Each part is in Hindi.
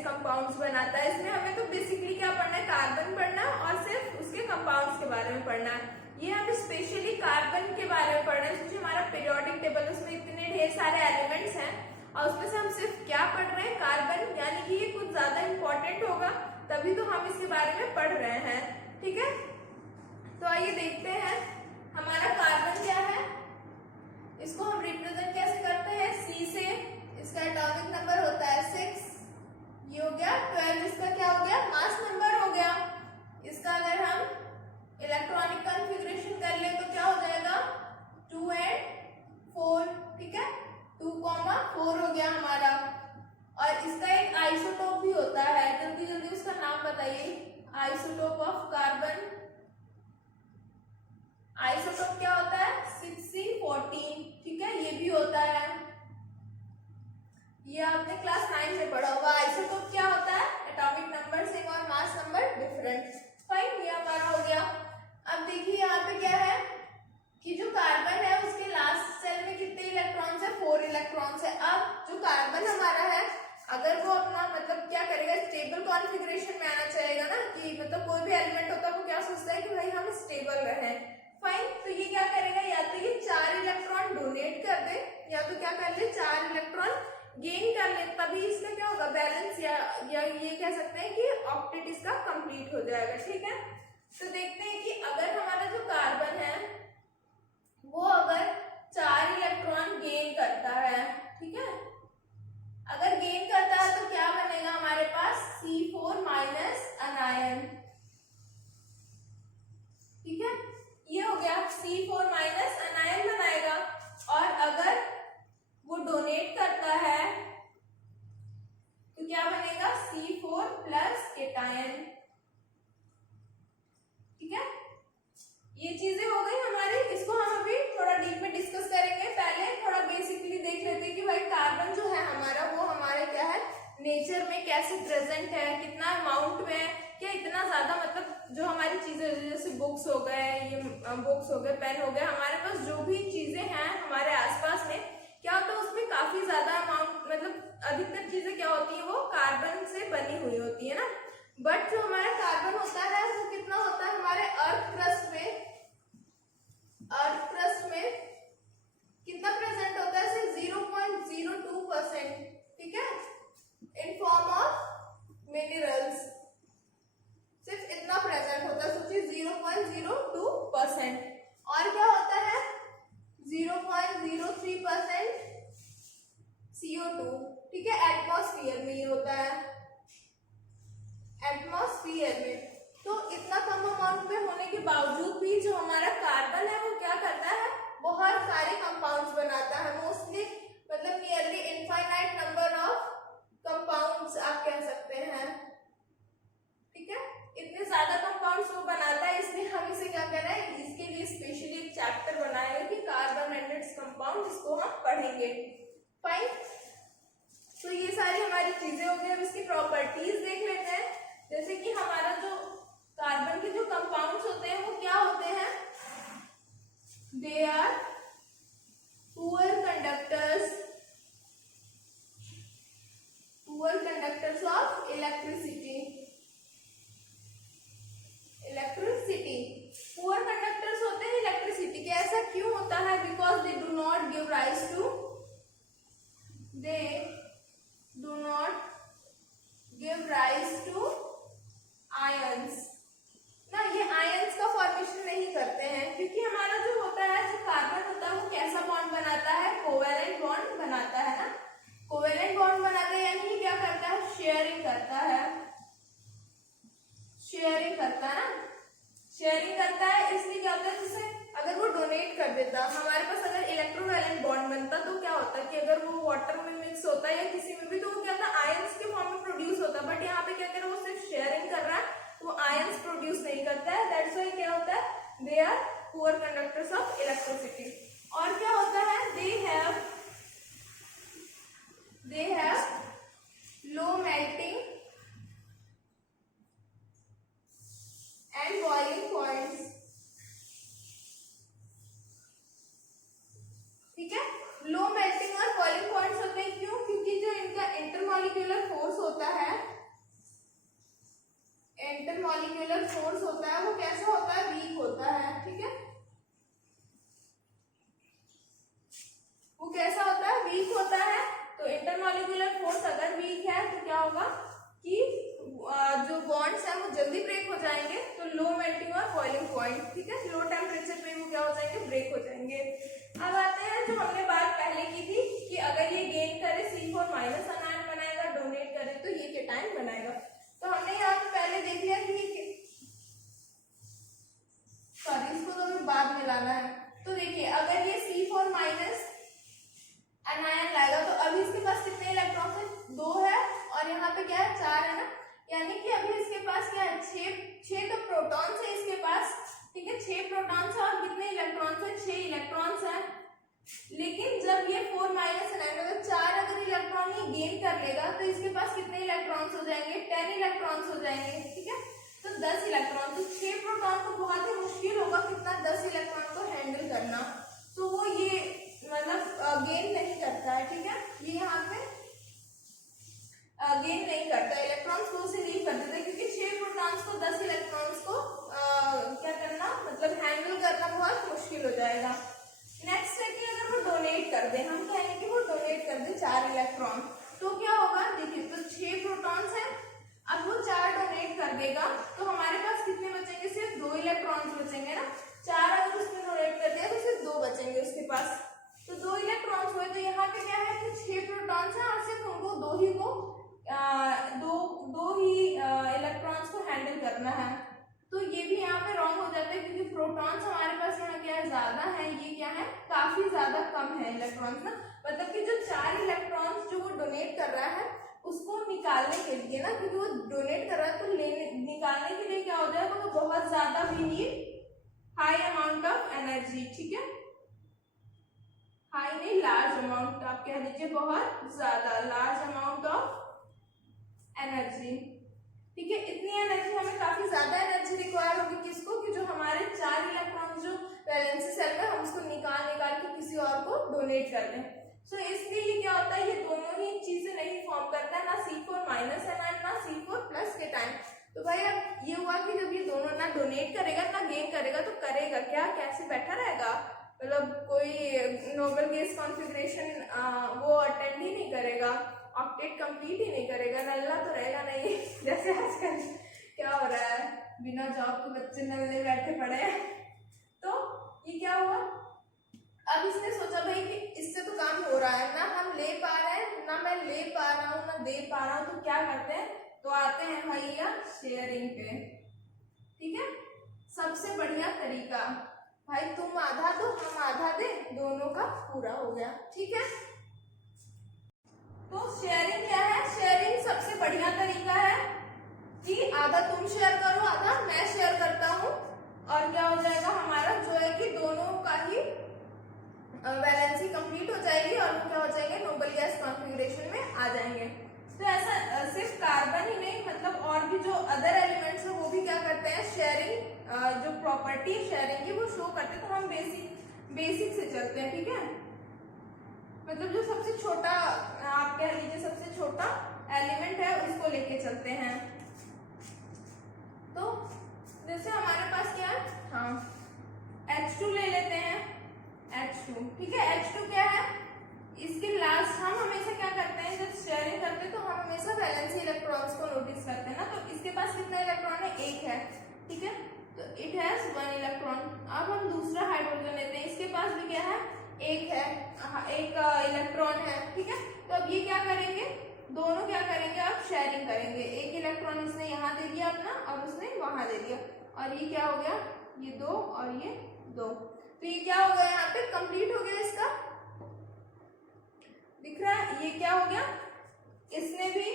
कैसे कंपाउंड्स बनाता है। इसमें हमें तो बेसिकली क्या पढ़ना है, कार्बन पढ़ना है और सिर्फ उसके कंपाउंड्स के बारे में पढ़ना है। ये हम स्पेशली कार्बन के बारे में पढ़ रहे हैं क्योंकि हमारा पीरियोडिक टेबल उसमें इतने ढेर सारे एलिमेंट्स हैं और उसमें से हम सिर्फ क्या पढ़ रहे हैं, कार्बन, यानी कि ये कुछ ज्यादा इंपॉर्टेंट होगा तभी तो हम इसके बारे में पढ़ रहे हैं। ठीक है, तो आइए देखते हैं हमारा कार्बन क्या है। इसको हम रिप्रेजेंट कैसे करते हैं, सी से। इसका एटॉमिक नंबर होता है 6, ये हो गया 12, इसका क्या हो गया, मास नंबर हो गया। इसका अगर हम इलेक्ट्रॉनिक कॉन्फ़िगरेशन कर ले तो क्या हो जाएगा, 2 and 4। ठीक है, 2,4 हो गया हमारा। और इसका एक आइसोटोप भी होता है, जल्दी जल्दी उसका नाम बताइए, आइसोटोप ऑफ कार्बन। आइसोटोप क्या होता है, 6C14। ठीक है, ये भी होता है, ये आपने क्लास 9 में पढ़ा होगा। आइसोटोप क्या होता है, एटॉमिक नंबर सेम और मास नंबर डिफरेंट। फाइन, ये हमारा हो गया। अब देखिए यहाँ पे क्या है कि जो कार्बन है उसके लास्ट सेल में कितने इलेक्ट्रॉन्स है, 4 इलेक्ट्रॉन्स है। अब जो कार्बन हमारा है अगर वो अपना मतलब क्या करेगा, स्टेबल कॉन्फ़िगरेशन में आना चाहेगा ना, कि मतलब कोई भी एलिमेंट होता है वो क्या सोचता है कि भाई हम स्टेबल रहें। फाइन, तो ये क्या करेगा, या तो ये 4 इलेक्ट्रॉन डोनेट कर दे या तो क्या कर ले, 4 इलेक्ट्रॉन गेन कर ले, तभी इसका क्या होगा, बैलेंस, या ये कह सकते हैं कि ऑक्टेट इसका कंप्लीट हो जाएगा। ठीक है, तो देखते हैं कि अगर हमारा जो कार्बन है वो अगर 4 इलेक्ट्रॉन गेन करता है, ठीक है, अगर गेन करता है तो क्या बनेगा हमारे पास, C4 माइनस अनायन। ठीक है, ये हो गया, C4 माइनस अनायन बनाएगा। और अगर वो डोनेट करता है तो क्या बनेगा, C4 प्लस केटायन। ठीक है, ये चीजें हो गई हमारी। इसको हम अभी थोड़ा डीप में डिस्कस करेंगे। पहले थोड़ा बेसिकली देख लेते हैं कि भाई कार्बन जो है हमारा वो हमारे क्या है, नेचर में कैसे प्रेजेंट है, कितना अमाउंट में, क्या इतना ज्यादा, मतलब जो हमारी चीजें जैसे बुक्स हो गए, ये बुक्स हो गए, पेन हो गए, हमारे पास जो भी चीजें हैं हमारे आसपास में, क्या होता है उसमें काफी ज्यादा अमाउंट, मतलब अधिकतर चीजें क्या होती है वो कार्बन से बनी हुई होती है ना। बट जो हमारा कार्बन होता है वो कितना होता है हमारे अर्थ क्रस्ट में, अर्थ क्रस्ट में कितना प्रेजेंट होता है, सिर्फ 0.02%। ठीक है, इन फॉर्म ऑफ मिनरल्स, सिर्फ इतना प्रेजेंट होता है, सोचिए 0.02%। और क्या होता है, 0.03% CO2। ठीक है, एटमॉस्फेयर में ये होता है, एटमॉस्फेयर में। तो इतना कम अमाउंट में होने के बावजूद भी जो हमारा कार्बन है वो क्या करता है, बहुत सारे कंपाउंड्स बनाता है, मोस्टली मतलब nearly infinite number of compounds आप कह सकते हैं। ठीक है, इतने ज्यादा कंपाउंड्स वो बनाता है, इसलिए हम इसे क्या कर रहे हैं, इसके लिए स्पेशली एक चैप्टर बनाएंगे कि कार्बन एंड इट्स कंपाउंड, इसको हम पढ़ेंगे। फाइन, तो ये सारी हमारी चीजें हो गई। अब इसकी प्रॉपर्टीज देख लेते हैं। जैसे कि हमारा जो कार्बन के जो कंपाउंड्स होते हैं वो क्या होते हैं, they are poor conductors, poor conductors of electricity. Electricity poor conductors होते हैं इलेक्ट्रिसिटी के। ऐसा क्यों होता है, because they do not give rise to, they do not give rise to ions ना, ये आयंस का फॉर्मेशन नहीं करते हैं क्योंकि हमारा जो होता है, जो कार्बन होता है वो कैसा बॉन्ड बनाता है, कोवेलेंट बॉन्ड बनाता है ना। कोवेलेंट बॉन्ड बनाता है यानी क्या करता है, शेयरिंग करता है, शेयरिंग करता है ना, शेयरिंग करता है। इसलिए क्या होता है, जैसे अगर वो डोनेट कर देता, हमारे पास अगर इलेक्ट्रोवैलेंट बॉन्ड बनता तो क्या होता कि अगर वो वाटर में मिक्स होता है या किसी में भी, तो वो क्या होता, आयंस के फॉर्म में प्रोड्यूस होता। बट यहाँ पे क्या कर रहा है, वो सिर्फ शेयरिंग कर रहा है, वो आयंस प्रोड्यूस नहीं करता है। दैट्स व्हाई क्या होता है, they are poor conductors of electricity. और क्या होता है, they have low melting and boiling points. ठीक है, लो मेल्टिंग और बॉइलिंग पॉइंट्स होते हैं, क्यों, क्योंकि जो इनका इंटरमॉलिक्यूलर फोर्स होता है फोर्स होता है वो कैसा होता है, वीक होता है, ठीक है, वो कैसा होता है, वीक होता है। तो इंटरमॉलिक्यूलर फोर्स अगर वीक है तो क्या होगा कि जो बॉन्ड्स हैं वो जल्दी ब्रेक हो जाएंगे, तो लो मेल्टिंग और बॉइलिंग पॉइंट, ठीक है, लो टेम्परेचर पे वो क्या हो जाएंगे, ब्रेक हो जाएंगे। अब आते हैं जो हमने बात पहले की थी कि अगर ये गेन करे C4 माइनस अनायन बनाएगा, डोनेट करे तो ये केटायन बनाएगा। तो हमने यहाँ पे पहले देख लिया कि सॉरी इसको तो अभी बाद में लाना है। तो देखिए अगर ये C4 माइनस अनायन लाएगा तो अभी इसके पास कितने इलेक्ट्रॉन है, 2 है, और यहाँ पे क्या है, 4 है ना, यानी कि अभी इसके पास क्या है, 6 तो प्रोटॉन्स है इसके पास, ठीक है, 6 प्रोटॉन्स है, और कितने इलेक्ट्रॉन्स है, 6 इलेक्ट्रॉन्स है। लेकिन जब ये 4 माइनस अनायन अगर 4 अगर इलेक्ट्रॉन ये गेन कर लेगा तो इसके पास कितने इलेक्ट्रॉन्स हो जाएंगे, 10 इलेक्ट्रॉन्स हो जाएंगे, ठीक है, तो 10 इलेक्ट्रॉन, तो 6 प्रोटॉन को बहुत ही मुश्किल होगा कितना 10 इलेक्ट्रॉन को हैंडल करना, तो वो ये मतलब गेन नहीं करता है, ठीक है, ये यहाँ पे गेन नहीं करता, इलेक्ट्रॉन्स को उसे लीव कर देता है, क्योंकि 6 प्रोटॉन्स को 10 इलेक्ट्रॉन्स को क्या करना, मतलब हैंडल करना बहुत मुश्किल हो जाएगा। नेक्स्ट है कि अगर वो डोनेट कर दे, हम कहेंगे कि वो डोनेट कर दे 4 इलेक्ट्रॉन, तो क्या होगा, देखिए तो 6 प्रोटॉन्स हैं, अब वो 4 डोनेट कर देगा तो हमारे पास कितने बचेंगे, सिर्फ 2 इलेक्ट्रॉन्स बचेंगे ना, 4 अगर उसने डोनेट कर दिया तो सिर्फ 2 बचेंगे उसके पास, तो 2 इलेक्ट्रॉन्स हुए, तो यहाँ पे क्या है कि 6 प्रोटॉन्स हैं और सिर्फ उनको दो ही इलेक्ट्रॉन्स को हैंडल करना है, तो ये भी यहाँ पे रॉन्ग हो जाता है, क्योंकि प्रोटॉन्स हमारे पास यहाँ क्या है, ज्यादा है, ये क्या है, काफी ज्यादा कम है इलेक्ट्रॉन्स ना, मतलब कि जो 4 इलेक्ट्रॉन्स जो वो डोनेट कर रहा है उसको निकालने के लिए ना, क्योंकि वो डोनेट कर रहा है तो निकालने के लिए क्या हो जाएगा, वो बहुत ज्यादा भी need high amount of energy, ठीक है, हाई नहीं लार्ज अमाउंट, आप कह लीजिए बहुत ज्यादा लार्ज अमाउंट ऑफ एनर्जी, ठीक है, इतनी एनर्जी, हमें काफी ज्यादा एनर्जी रिक्वायर होगी किसको, कि जो हमारे 4 इलेक्ट्रॉन जो वैलेंसी सेल में हम उसको निकाल के किसी और को डोनेट कर दें। सो इसलिए ये क्या होता है, ये दोनों ही चीजें नहीं फॉर्म करता है, ना C4 माइनस एनायन ना C4 प्लस केटायन। तो भाई अब ये हुआ कि जब ये दोनों ना डोनेट करेगा ना गेन करेगा तो करेगा क्या, कैसे बैठा रहेगा, मतलब कोई नोबल गैस कॉन्फ़िगरेशन वो अटेंड ही नहीं करेगा, ऑक्टेट कंप्लीट ही नहीं करेगा, नल्ला तो रहेगा नहीं जैसे आजकल क्या हो रहा है, बिना जॉब के बच्चे नल्ले बैठे पड़े हैं। तो ये क्या हुआ, अब इसने सोचा भाई कि इससे तो काम हो रहा है ना, हम ले पा रहे हैं ना, मैं ले पा रहा हूँ ना दे पा रहा हूँ, तो क्या करते हैं, तो आते हैं भैया शेयरिंग पे, ठीक है, सबसे बढ़िया तरीका, भाई तुम आधा दो हम आधा दे, दोनों का पूरा हो गया, ठीक है। तो शेयरिंग क्या है, शेयरिंग सबसे बढ़िया तरीका है कि आधा तुम शेयर करो आधा मैं शेयर करता हूँ, और क्या हो जाएगा हमारा जो है कि दोनों का ही वैलेंसी कंप्लीट हो जाएगी और वो क्या हो जाएंगे, नोबल गैस कॉन्फ़िगरेशन में आ जाएंगे। तो ऐसा सिर्फ कार्बन ही नहीं, मतलब और भी जो अदर एलिमेंट्स है वो भी क्या करते हैं, शेयरिंग जो प्रॉपर्टी शेयरिंग की वो शो करते हैं, तो हम बेसिक से चलते हैं, ठीक है, मतलब जो सबसे छोटा आप कह लीजिए सबसे छोटा एलिमेंट है उसको लेके चलते हैं। तो जैसे हमारे पास क्या है, हाँ H2 ले लेते हैं, H2, ठीक है, H2 क्या है, इसके लास्ट हम हमेशा क्या करते हैं जब शेयरिंग करते हैं तो हम हमेशा वैलेंसी इलेक्ट्रॉन्स को नोटिस करते हैं ना, तो इसके पास कितना इलेक्ट्रॉन है, 1 है, ठीक है, तो इट हैज 1 इलेक्ट्रॉन। अब हम दूसरा हाइड्रोजन लेते हैं, इसके पास भी क्या है, 1 है, 1 इलेक्ट्रॉन है, ठीक है, तो अब ये क्या करेंगे, दोनों क्या करेंगे, अब शेयरिंग करेंगे, 1 इलेक्ट्रॉन इसने यहाँ दे दिया अपना और उसने वहां दे दिया, और ये क्या हो गया, ये 2 और ये 2, तो ये क्या हो गया, यहाँ पे कंप्लीट हो गया, इसका दिख रहा है, ये क्या हो गया, इसने भी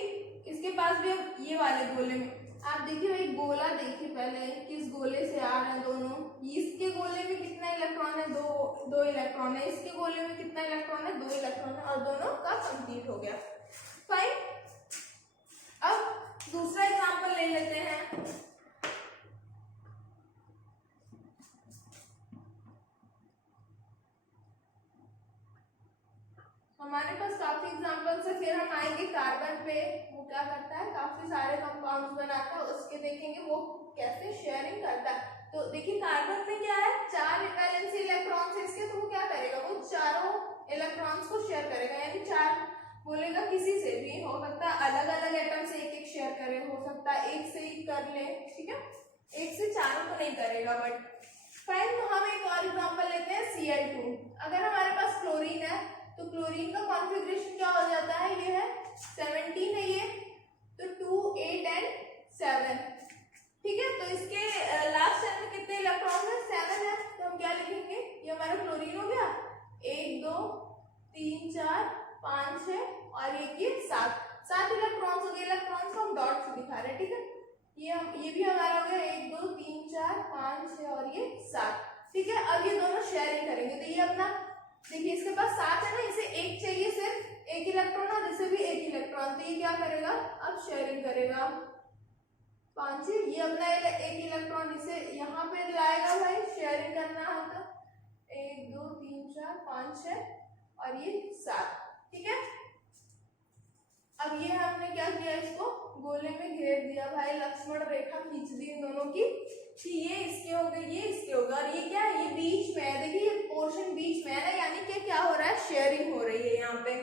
इसके पास भी अब ये वाले गोले में आप देखिए भाई, गोला देखिए पहले किस गोले से आ रहे हैं दोनों, इसके गोले में कितना इलेक्ट्रॉन है, दो इलेक्ट्रॉन है, इसके गोले में कितना इलेक्ट्रॉन है, 2 इलेक्ट्रॉन है, और दोनों का कंप्लीट हो गया, फाइन। अब दूसरा एग्जांपल ले लेते हैं, हमारे पास काफी एग्जांपल्स है, फिर हम आएंगे कार्बन पे, वो क्या करता है, काफी सारे कंपाउंड्स बनाता है, उसके देखेंगे वो कैसे शेयरिंग करता है। तो देखिए कार्बन में क्या है, 4 वैलेंसी इलेक्ट्रॉन्स है इसके, तो वो क्या करेगा, वो चारों इलेक्ट्रॉन्स को शेयर करेगा, यानी 4 बोलेगा, किसी से भी हो सकता है, अलग अलग एटम से एक एक शेयर करे, हो सकता है एक से ही कर ले, ठीक है, एक से चारों को नहीं करेगा। बट फाइन, तो हम एक और एग्जांपल लेते हैं Cl2। अगर हमारे पास क्लोरीन है तो क्लोरीन का कॉन्फ़िगरेशन क्या हो जाता है, ये है 17 है ये, तो 2, 8 एंड 7, ठीक है। तो इसके लास्ट सेल में कितने इलेक्ट्रॉन है, 7 है, तो हम क्या लिखेंगे, ये हमारा क्लोरीन हो गया, 1 2 3 4 5 6 और ये 7 इलेक्ट्रॉन्स हो गए। इलेक्ट्रॉन्स को हम डॉट से दिखा रहे हैं, ठीक है। ये भी हमारा हो गया 1 2 3 4 5 6 और ये 7, ठीक है। अब ये दोनों शेयरिंग करेंगे, तो ये अपना देखिए इसके पास 7 है ना, इसे एक चाहिए, सिर्फ एक इलेक्ट्रॉन, और इसे भी एक इलेक्ट्रॉन, तो ये क्या करेगा, अब शेयरिंग करेगा 5, ये अपना एक इलेक्ट्रॉन इसे यहाँ पे लाएगा भाई, शेयरिंग करना है तो 1 2 3 4 5 6 और ये 7, ठीक है। अब ये हमने क्या किया, इसको गोले में घेर दिया भाई, लक्ष्मण रेखा खींच दी इन दोनों की, कि ये इसके हो गए, ये इसके होगा, और ये क्या है, ये बीच में है, देखिए ये पोर्शन बीच में है ना, यानी कि क्या हो रहा है, शेयरिंग हो रही है यहाँ पे।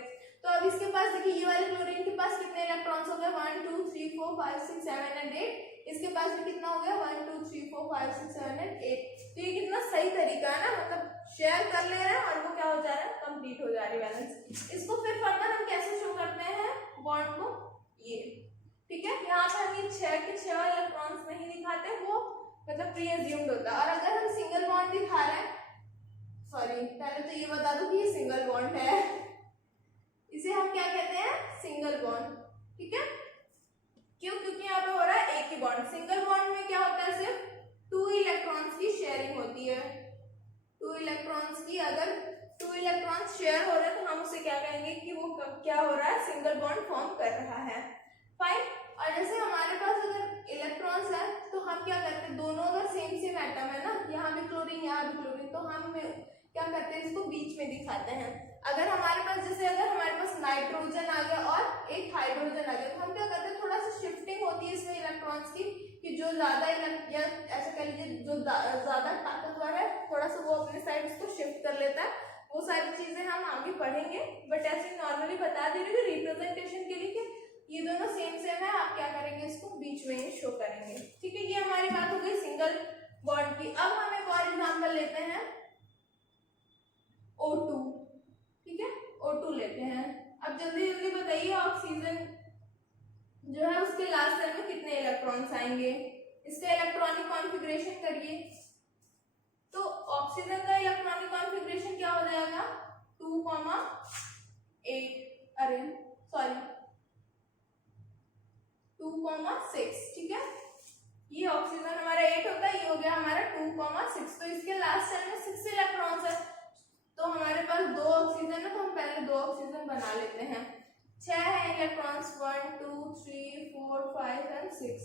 तो अब इसके पास देखिए ये वाले क्लोरीन के पास कितने इलेक्ट्रॉन्स हो गए, 1 2 3 4 5 6 7 एंड 8, इसके पास भी कितना हो गया, 1 2 3 4 5 6 7 एंड 8। तो ये कितना सही तरीका है ना, मतलब शेयर कर ले रहे हैं और वो क्या हो जा रहा है, कंप्लीट हो जा रही है बैलेंस। इसको फिर फर्दर हम कैसे शो करते हैं बॉन्ड को, ये, ठीक है। यहाँ पे हम ये 6 के 6 इलेक्ट्रॉन्स नहीं दिखाते, वो मतलब प्री अज्यूम्ड होता है। और अगर हम सिंगल बॉन्ड दिखा रहे हैं, सॉरी पहले तो ये बता दो कि ये सिंगल बॉन्ड है, इसे हम क्या कहते हैं, सिंगल बॉन्ड, ठीक है। क्यों, क्योंकि यहाँ पे हो रहा है एक ही बॉन्ड। सिंगल बॉन्ड में क्या होता है, सिर्फ 2 इलेक्ट्रॉन्स की शेयरिंग होती है, 2 इलेक्ट्रॉन्स की, अगर 2 इलेक्ट्रॉन्स शेयर हो रहे हैं तो हम उसे क्या कहेंगे कि वो क्या हो रहा है, सिंगल बॉन्ड फॉर्म कर रहा है, फाइन। और जैसे हमारे पास अगर इलेक्ट्रॉन्स है तो हम क्या करते हैं, दोनों अगर सेम एटम है ना, यहाँ भी क्लोरीन यहाँ भी क्लोरीन, तो हम क्या करते हैं, इसको बीच में दिखाते हैं। अगर हमारे पास जैसे अगर हमारे पास नाइट्रोजन आ गया और एक हाइड्रोजन आ गया, तो हम क्या करते हैं, थोड़ा सा शिफ्टिंग होती है इसमें इलेक्ट्रॉन्स की, कि जो ज्यादा या ऐसा कह लीजिए जो ज्यादा ताकतवर है, थोड़ा सा वो अपने साइड इसको शिफ्ट कर लेता है। वो सारी चीजें हम आगे पढ़ेंगे, बट ऐसे नॉर्मली बता दे रही हूँ रिप्रेजेंटेशन के लिए कि ये दोनों सेम है, आप क्या करेंगे, इसको बीच में ही शो करेंगे, ठीक है। ये हमारी बात हो गई सिंगल बॉन्ड की। अब हम एक और एग्जांपल लेते हैं O2, ठीक है, O2 लेते हैं। अब जल्दी जल्दी बताइए, ऑक्सीजन जो है उसके लास्ट सेल में कितने इलेक्ट्रॉन्स आएंगे, इसका इलेक्ट्रॉनिक कॉन्फ़िगरेशन करिए। तो ऑक्सीजन का इलेक्ट्रॉनिक कॉन्फ़िगरेशन क्या हो जाएगा, 2, 8, अरे सॉरी 2, 6, ठीक है। ये ऑक्सीजन हमारा 8 होता है, ये हो गया हमारा 2, 6। तो इसके लास्ट सेल में 6 इलेक्ट्रॉन्स है, तो हमारे पास 2 ऑक्सीजन है, तो हम पहले 2 ऑक्सीजन बना लेते हैं। 6 है इलेक्ट्रॉन्स, 1 2 3 4 5 एंड 6,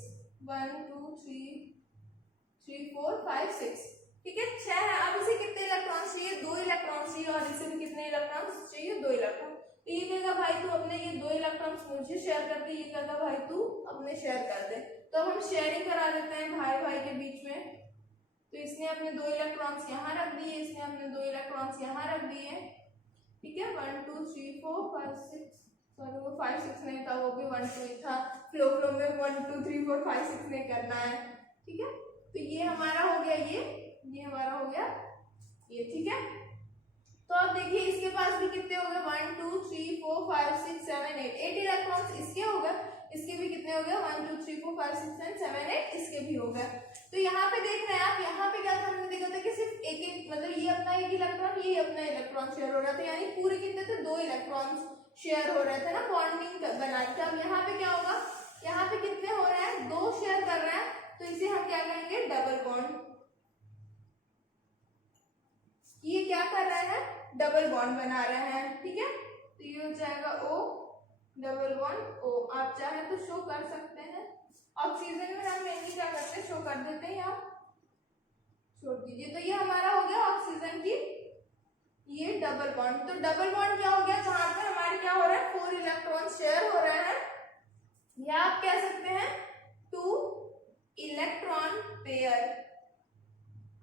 1 2 3 4 5 6, ठीक है, 6 है। अब इसे कितने इलेक्ट्रॉन्स चाहिए, 2 इलेक्ट्रॉन्स चाहिए, और इसे भी कितने इलेक्ट्रॉन्स चाहिए, 2 इलेक्ट्रॉन। तो ये कहेगा भाई तू अपने ये 2 इलेक्ट्रॉन्स मुझे शेयर कर दे, ये कहेगा भाई तू अपने शेयर कर दे। तो हम शेयरिंग करा देते हैं भाई भाई के बीच में। तो इसने अपने 2 इलेक्ट्रॉन्स यहाँ रख दिए, इसने अपने 2 इलेक्ट्रॉन्स यहाँ रख दिए, ठीक है। 1 2 3 4 5 6, सॉरी वो 5 6 नहीं था, वो भी 1 2 ही था, फ्लो में 1 2 3 4 5 6 नहीं करना है, ठीक है। तो ये हमारा हो गया, ये हमारा हो गया ये, ठीक है। तो अब देखिए इसके पास भी कितने हो गए, 1 2 3 4 5 6 7 8 इलेक्ट्रॉन्स इसके हो गए, इसके भी कितने हो गए, 1 2 3 4 5 6 7 8 इसके भी हो गए। तो यहाँ पे देख रहे हैं आप, यहाँ पे क्या था, हमने देखा था कि सिर्फ एक मतलब ये अपना एक इलेक्ट्रॉन, ये अपना इलेक्ट्रॉन शेयर हो रहा था, यानी पूरे कितने थे, 2 इलेक्ट्रॉन्स शेयर हो रहे थे ना, बॉन्डिंग बना रहे थे। अब यहाँ पे क्या होगा, यहाँ पे कितने हो रहे हैं, 2 शेयर कर रहे हैं, तो इसे हम क्या कहेंगे, डबल बॉन्ड। ये क्या कर रहे हैं, डबल बॉन्ड बना रहे हैं, ठीक है। तो ये हो जाएगा O डबल बॉन्ड O। आप चाहे तो शो कर सकते हैं, ऑक्सीजन में हम मेनली क्या करते हैं, शो कर देते हैं, या छोड़ दीजिए। तो ये हमारा हो गया ऑक्सीजन की ये डबल बॉन्ड। तो डबल बॉन्ड क्या हो गया, जहां पे हमारे क्या हो रहा है, 4 इलेक्ट्रॉन शेयर हो रहे हैं, या आप कह सकते हैं 2 इलेक्ट्रॉन पेयर।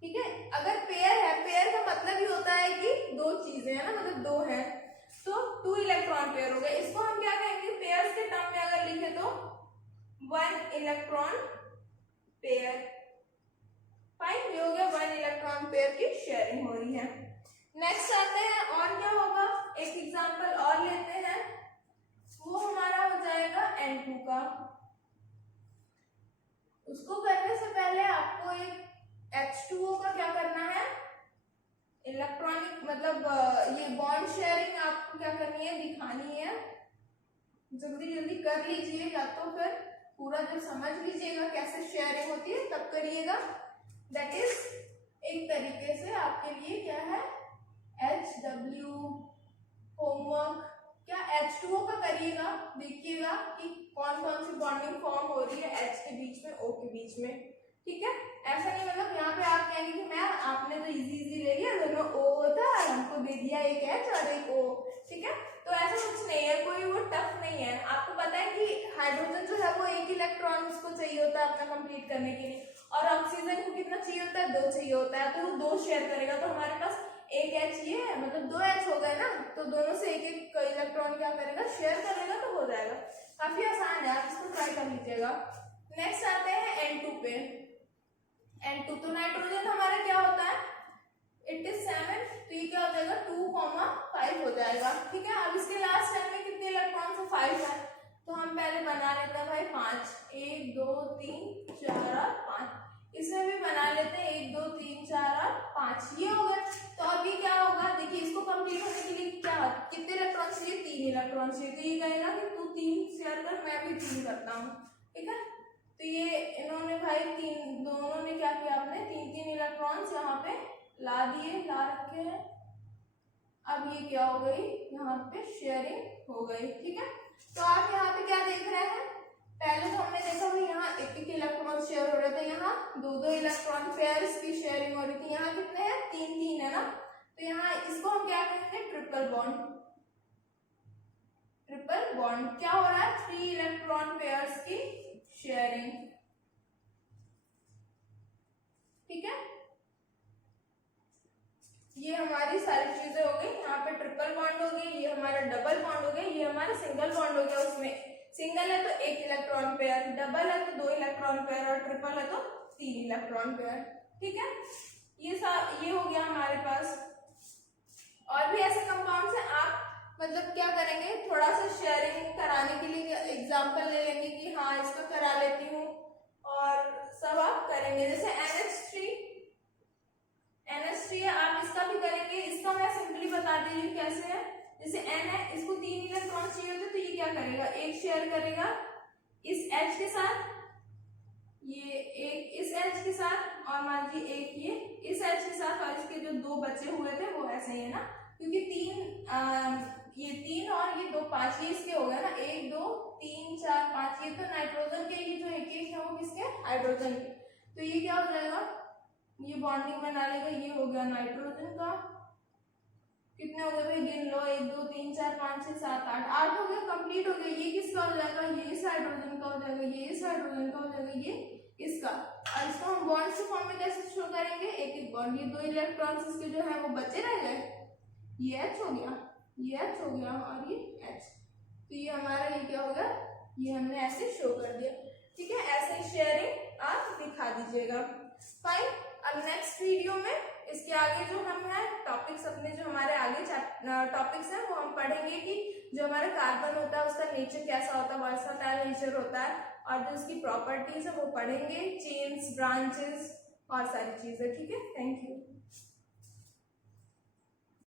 ठीक है, अगर पेयर है, पेयर का मतलब ही होता है कि दो चीजें है ना, मतलब दो है, तो 2 इलेक्ट्रॉन पेयर हो गए। इसको हम क्या कहेंगे, पेयर्स के टर्म में अगर लिखे तो 1 इलेक्ट्रॉन पेयर। फाइन, ये हो गया 1 इलेक्ट्रॉन पेयर की शेयरिंग हो रही है। नेक्स्ट आते हैं, और क्या होगा, एक एग्जांपल और लेते हैं, वो हमारा हो जाएगा N2 का। उसको करने से पहले आपको एक H2O का क्या करना है, इलेक्ट्रॉनिक मतलब ये बॉन्ड शेयरिंग आपको क्या करनी है, दिखानी है। जल्दी जल्दी कर लीजिए, या तो फिर पूरा जो समझ लीजिएगा कैसे शेयरिंग होती है तब करिएगा। दैट इज एक तरीके से आपके लिए क्या है, HW होमवर्क। क्या H2O का करिएगा, देखिएगा कि कौन कौन सी बॉन्डिंग फॉर्म हो रही है H के बीच में, O के बीच में। ठीक है, ऐसा नहीं मतलब यहाँ पे आप कहेंगे कि मैम आपने तो इजी ले लिया, दोनों O होता है और हमको दे दिया एक H और एक O। ठीक है, तो ऐसा कुछ नहीं है, कोई वो टफ नहीं है। आपको पता है कि हाइड्रोजन जो है वो एक इलेक्ट्रॉन उसको चाहिए होता है अपना कंप्लीट करने के लिए, और ऑक्सीजन को कितना चाहिए होता है, 2 चाहिए होता है, तो वो 2 शेयर करेगा। तो हमारे पास एक H ये है, मतलब 2 H हो गए ना, तो दोनों से एक एक इलेक्ट्रॉन क्या करेगा, शेयर करेगा, तो हो जाएगा। काफी आसान है, आप इसको ट्राई कर लीजिएगा। नेक्स्ट आते हैं N2 पे। N2 तो नाइट्रोजन हमारा क्या होता है, इट इज 7, तो ये क्या हो जाएगा 2,5 हो जाएगा। ठीक है, अब इसके लास्ट टाइम में कितने इलेक्ट्रॉन से 5 है, तो हम पहले बना लेते हैं भाई 5, 1 2 3 4 और 5। इसमें भी बना लेते हैं 1 2 3 4 और 5, ये हो गया। तो अब ये क्या होगा, देखिए इसको कंप्लीट होने के लिए क्या कितने इलेक्ट्रॉन चाहिए, 3 इलेक्ट्रॉन चाहिए। तो ये कहेगा कि तू 3 शेयर कर, मैं भी 3 करता हूँ। ठीक है, तो ये इन्होंने भाई 3, दोनों ने क्या किया, आपने 3 इलेक्ट्रॉन्स यहाँ पे ला दिए, ला रखे हैं। अब ये क्या हो गई, यहाँ पे शेयरिंग हो गई। ठीक है, तो आप यहाँ पे क्या देख रहे हैं, पहले तो हमने देखा भाई यहाँ एक इलेक्ट्रॉन शेयर हो रहे थे, यहाँ 2 इलेक्ट्रॉन पेयर्स की शेयरिंग हो रही थी। यहाँ कितने हैं, 3 है ना, तो यहाँ इसको हम क्या कहेंगे, ट्रिपल बॉन्ड। ट्रिपल बॉन्ड क्या हो रहा है, 3 इलेक्ट्रॉन पेयर्स की शेयरिंग। ठीक है, ये हमारी सारी चीजें हो गई। यहाँ पे ट्रिपल बॉन्ड हो गई, ये हमारा डबल बॉन्ड हो गया, ये हमारा सिंगल बॉन्ड हो गया। उसमें सिंगल है तो 1 इलेक्ट्रॉन पेयर, डबल है तो 2 इलेक्ट्रॉन पेयर, और ट्रिपल है तो 3 इलेक्ट्रॉन पेयर। ठीक है, ये हो गया हमारे पास। और भी ऐसे कंपाउंड्स हैं, आप मतलब क्या करेंगे, थोड़ा सा शेयरिंग कराने के लिए एग्जांपल ले लेंगे कि हाँ इसका करा लेती हूँ, और सब आप करेंगे। जैसे NH3 है, आप इसका भी करेंगे। इसका मैं सिंपली बता दे रही हूँ कैसे है। जैसे N है, इसको 3 इलेक्ट्रॉन चाहिए होते, तो ये क्या करेगा, एक शेयर करेगा इस H के साथ, ये एक इस H के साथ, और मान लीजिए एक ये इस H के साथ, और इसके जो 2 बचे हुए थे वो ऐसे ही है ना, क्योंकि ये 3 और ये 2 5, ये इसके हो गए ना, 1 2 3 4 5, ये तो नाइट्रोजन के, ये जो एक है वो किसके, हाइड्रोजन के। तो ये क्या हो जाएगा, ये बॉन्डिंग बना लेगा, ये हो गया नाइट्रोजन का। कितने हो गए भाई, गिन लो, 1 2 3 4 5 6 7 8, 8 हो गया, कंप्लीट हो गया। ये किसका हो जाएगा, ये इस हाइड्रोजन का हो जाएगा, ये इस हाइड्रोजन का हो जाएगा, ये इसका। और इसको हम बॉन्ड के फॉर्म में कैसे शो करेंगे, एक एक बॉन्ड, ये 2 इलेक्ट्रॉन्स इसके जो है वो बचे रह गए, ये H हो गया, ये H हो गया, और ये H। तो ये हमारा ये क्या हो गया, ये हमने ऐसे शो कर दिया। ठीक है, ऐसे शेयरिंग आप दिखा दीजिएगा। फाइन, अब नेक्स्ट वीडियो में इसके आगे जो हम है टॉपिक्स, अपने जो हमारे आगे टॉपिक्स हैं वो हम पढ़ेंगे कि जो हमारा कार्बन होता है उसका नेचर कैसा होता है, वर्सटाइल नेचर होता है, और जो उसकी प्रॉपर्टीज है वो पढ़ेंगे, चेन्स, ब्रांचेस और सारी चीजें। ठीक है, थैंक यू।